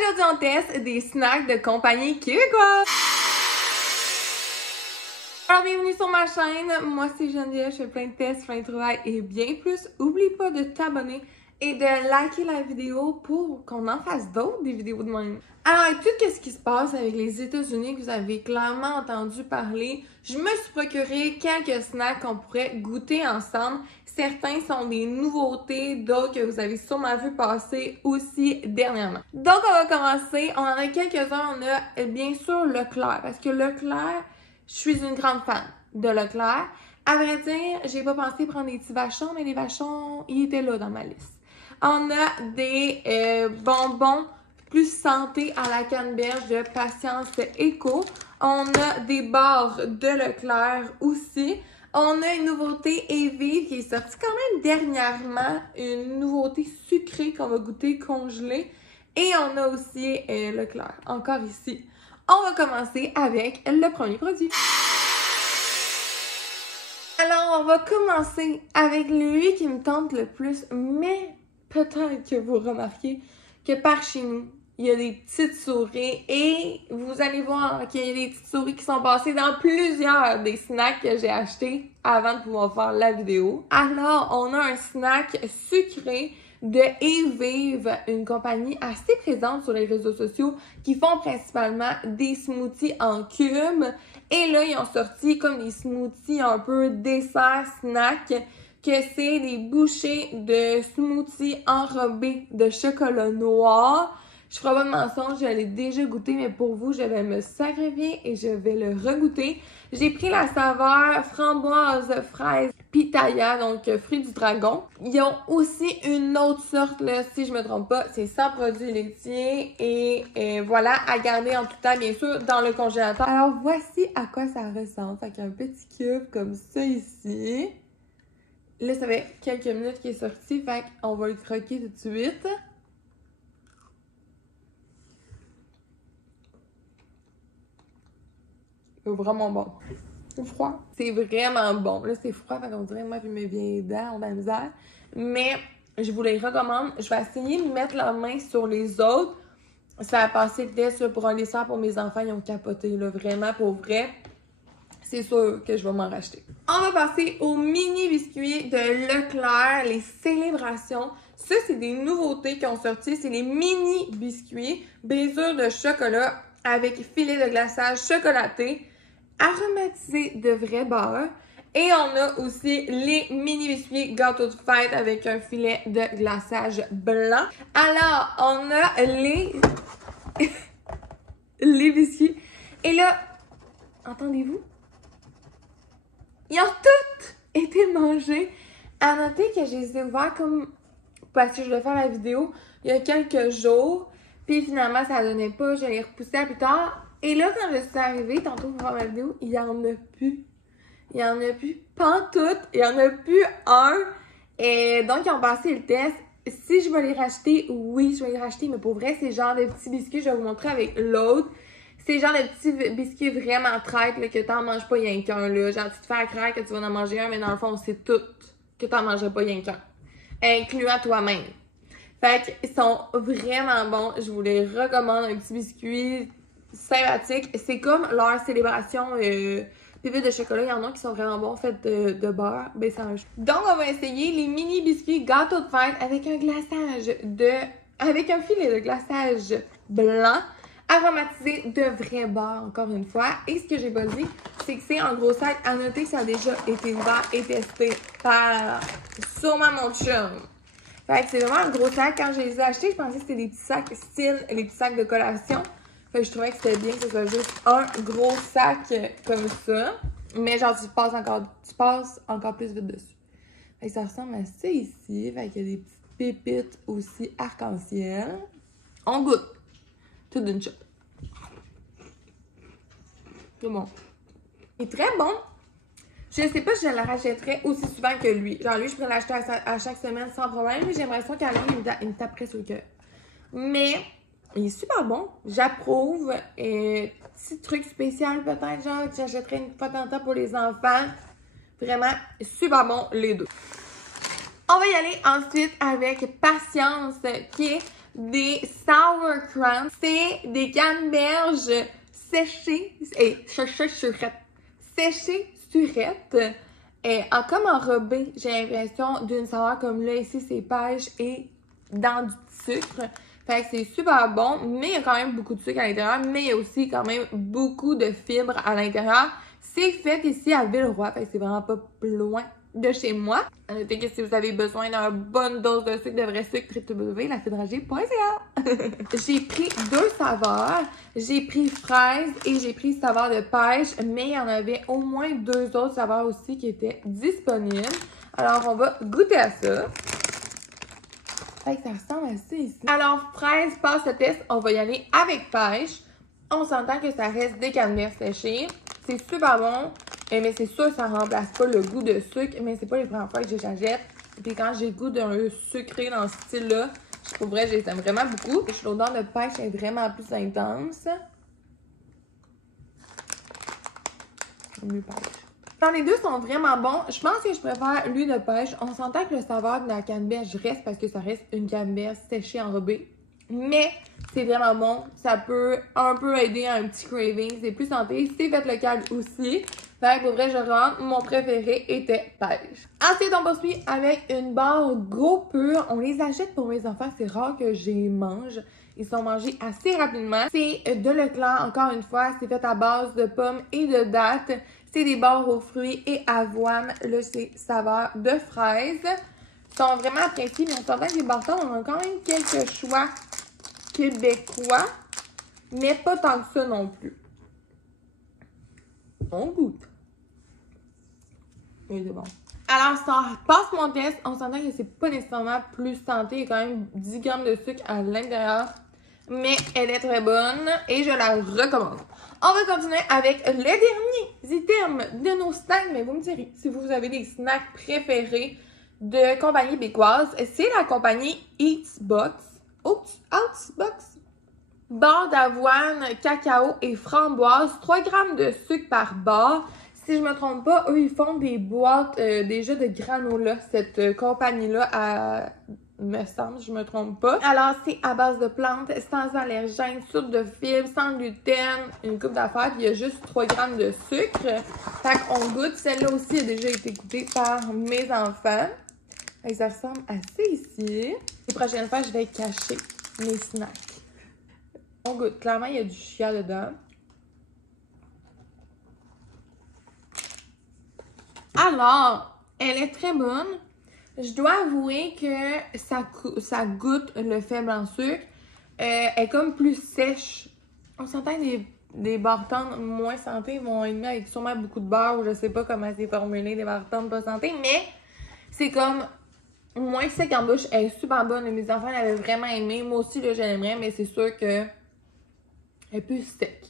Aujourd'hui, on teste des snacks de compagnie québécoise. Alors, bienvenue sur ma chaîne. Moi, c'est Geneviève. Je fais plein de tests, plein de travail et bien plus. Oublie pas de t'abonner et de liker la vidéo pour qu'on en fasse d'autres, des vidéos de même. Alors, avec tout ce qui se passe avec les États-Unis que vous avez clairement entendu parler, je me suis procuré quelques snacks qu'on pourrait goûter ensemble. Certains sont des nouveautés, d'autres que vous avez sûrement vu passer aussi dernièrement. Donc, on va commencer. On en a quelques-uns. On a bien sûr Leclerc, parce que Leclerc, je suis une grande fan de Leclerc. À vrai dire, j'ai pas pensé prendre des petits vachons, mais les vachons, ils étaient là dans ma liste. On a des bonbons plus santé à la canneberge de Patience Eco. On a des barres de Leclerc aussi. On a une nouveauté Evive qui est sortie quand même dernièrement. Une nouveauté sucrée qu'on va goûter congelée. Et on a aussi Leclerc, encore ici. On va commencer avec le premier produit. Alors, on va commencer avec lui qui me tente le plus, mais peut-être que vous remarquez que par chez nous, il y a des petites souris et vous allez voir qu'il y a des petites souris qui sont passées dans plusieurs des snacks que j'ai achetés avant de pouvoir faire la vidéo. Alors, on a un snack sucré de Evive, une compagnie assez présente sur les réseaux sociaux qui font principalement des smoothies en cubes. Et là, ils ont sorti comme des smoothies un peu dessert snack, que c'est des bouchées de smoothies enrobées de chocolat noir. Je ferai pas de mensonge, je l'ai déjà goûté, mais pour vous, je vais me sacrifier et je vais le regoûter. J'ai pris la saveur framboise, fraise, pitaya, donc fruit du dragon. Ils ont aussi une autre sorte, là, si je me trompe pas, c'est sans produits laitiers et voilà, à garder en tout temps, bien sûr, dans le congélateur. Alors, voici à quoi ça ressemble. Fait qu'il y a un petit cube comme ça ici. Là, ça fait quelques minutes qu'il est sorti, fait qu'on va le croquer tout de suite. C'est vraiment bon. C'est froid. C'est vraiment bon. Là, c'est froid, fait qu'on dirait, moi, puis mes vieilles dents ont de la misère. Mais je vous les recommande. Je vais essayer de mettre la main sur les autres. Ça a passé le test là, pour un dessert pour mes enfants. Ils ont capoté, là, vraiment, pour vrai. C'est sûr que je vais m'en racheter. On va passer aux mini biscuits de Leclerc, les célébrations. Ça, c'est des nouveautés qui ont sorti. C'est les mini biscuits, brisure de chocolat avec filet de glaçage chocolaté, aromatisé de vrai beurre. Et on a aussi les mini biscuits gâteau de fête avec un filet de glaçage blanc. Alors, on a les biscuits. Et là, entendez-vous? Ils ont toutes été mangés. À noter que je les ai ouverts comme parce que je vais faire la vidéo il y a quelques jours. Puis finalement, ça donnait pas. Je l'ai repoussé à plus tard. Et là, quand je suis arrivée, tantôt pour faire ma vidéo, il y en a plus. Il y en a plus pantoute. Il y en a plus un. Et donc, ils ont passé le test. Si je vais les racheter, oui, je vais les racheter. Mais pour vrai, c'est le genre de petits biscuits. Je vais vous montrer avec l'autre. C'est le genre de petits biscuits vraiment traites là, que t'en manges pas rien qu'un. Là. Genre, tu te fais croire que tu vas en manger un, mais dans le fond, c'est tout que t'en mangerais pas rien qu'un. Incluant toi-même. Fait qu'ils sont vraiment bons. Je vous les recommande. Un petit biscuit sympathique. C'est comme leur célébration pépites de chocolat. Il y en a qui sont vraiment bons, faits de beurre. Ben, ça mange. Donc, on va essayer les mini biscuits gâteau de fête avec un glaçage avec un filet de glaçage blanc. Aromatisé de vrai beurre, encore une fois. Et ce que j'ai pas dit, c'est que c'est un gros sac. À noter que ça a déjà été ouvert et testé par sûrement mon chum. Fait que c'est vraiment un gros sac. Quand je les ai achetés, je pensais que c'était des petits sacs style, les petits sacs de collation. Fait que je trouvais que c'était bien que ce soit juste un gros sac comme ça. Mais genre, tu passes encore plus vite dessus. Fait que ça ressemble à ça ici. Fait qu'il y a des petites pépites aussi arc-en-ciel. On goûte. Tout d'une shot. C'est bon. Il est très bon. Je sais pas si je le rachèterais aussi souvent que lui. Genre lui, je pourrais l'acheter à chaque semaine sans problème. Mais j'ai l'impression qu'à lui, il me taperait sur le cœur. Mais il est super bon. J'approuve. Petit truc spécial peut-être, genre que j'achèterais une fois de temps en temps pour les enfants. Vraiment super bon les deux. On va y aller ensuite avec Patience, qui est des sauerkraut. C'est des canneberges séchées surettes. Comme enrobées, j'ai l'impression d'une saveur comme là, ici, c'est pêche et dans du sucre. Fait que c'est super bon, mais il y a quand même beaucoup de sucre à l'intérieur, mais il y a aussi quand même beaucoup de fibres à l'intérieur. C'est fait ici à Villeroy, fait que c'est vraiment pas loin de chez moi. Notez que si vous avez besoin d'une bonne dose de sucre, de vrai sucre, www.lafidrager.ca. J'ai pris 2 saveurs. J'ai pris fraise et j'ai pris saveur de pêche, mais il y en avait au moins 2 autres saveurs aussi qui étaient disponibles. Alors, on va goûter à ça. Fait que ça ressemble à ça ici. Alors, fraise, passe le test, on va y aller avec pêche. On s'entend que ça reste des canneberges séchées. C'est super bon, mais c'est sûr que ça remplace pas le goût de sucre, mais c'est pas les premières fois que j'achète. Puis quand j'ai le goût d'un sucré dans ce style-là, pour vrai, je les aime vraiment beaucoup. L'odeur de pêche est vraiment plus intense. Mieux pêche. Quand les deux sont vraiment bons, je pense que je préfère l'huile de pêche. On s'entend que le saveur de la canneberge reste parce que ça reste une canneberge séchée enrobée. Mais c'est vraiment bon. Ça peut un peu aider à un petit craving. C'est plus santé. C'est fait local aussi. Fait que pour vrai, je rentre. Mon préféré était pêche. Ensuite, on poursuit avec une barre Go Pur. On les achète pour mes enfants. C'est rare que je les mange. Ils sont mangés assez rapidement. C'est de Leclerc, encore une fois. C'est fait à base de pommes et de dattes. C'est des barres aux fruits et avoine. Là, c'est saveur de fraise. Ils sont vraiment appréciés, mais on s'entend que les bartons, on a quand même quelques choix québécois, mais pas tant que ça non plus. On goûte. Oui, c'est bon. Alors, ça passe mon test. On s'entend que c'est pas nécessairement plus santé. Il y a quand même 10 grammes de sucre à l'intérieur. Mais elle est très bonne et je la recommande. On va continuer avec le dernier item de nos snacks. Mais vous me direz si vous avez des snacks préférés de compagnie québécoise. C'est la compagnie Eatsbox. Outbox. Barre d'avoine, cacao et framboise. 3 grammes de sucre par barre. Si je me trompe pas, eux, ils font des boîtes déjà de granola. Cette compagnie-là, me semble, je me trompe pas. Alors, c'est à base de plantes, sans allergènes, source de fibres, sans gluten, une coupe d'affaires, puis il y a juste 3 grammes de sucre. Fait qu'on goûte. Celle-là aussi a déjà été goûtée par mes enfants. Fait que ça ressemble à ça ici. Les prochaines fois, je vais cacher mes snacks. On goûte. Clairement, il y a du chia dedans. Alors, elle est très bonne. Je dois avouer que ça goûte le faible en sucre. Elle est comme plus sèche. On s'entend que des barres tendres moins santé vont être mis avec sûrement beaucoup de beurre. Je sais pas comment c'est formulé, des barres tendres pas santé, mais c'est comme moins sec en bouche. Elle est super bonne. Mes enfants l'avaient vraiment aimé. Moi aussi, là, je l'aimerais, mais c'est sûr que elle est plus sec.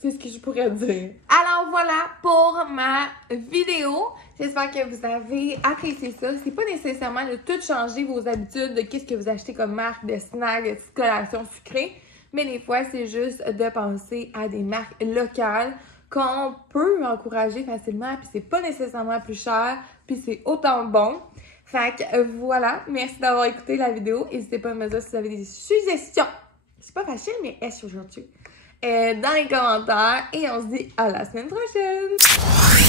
C'est ce que je pourrais dire. Alors voilà pour ma vidéo. J'espère que vous avez apprécié ça. C'est pas nécessairement de tout changer vos habitudes, de qu'est-ce que vous achetez comme marque de snacks, de petites collations sucrées. Mais des fois, c'est juste de penser à des marques locales qu'on peut encourager facilement. Puis c'est pas nécessairement plus cher. Puis c'est autant bon. Fait que voilà. Merci d'avoir écouté la vidéo. N'hésitez pas à me dire si vous avez des suggestions. C'est pas facile, mais est-ce aujourd'hui? Dans les commentaires et on se dit à la semaine prochaine!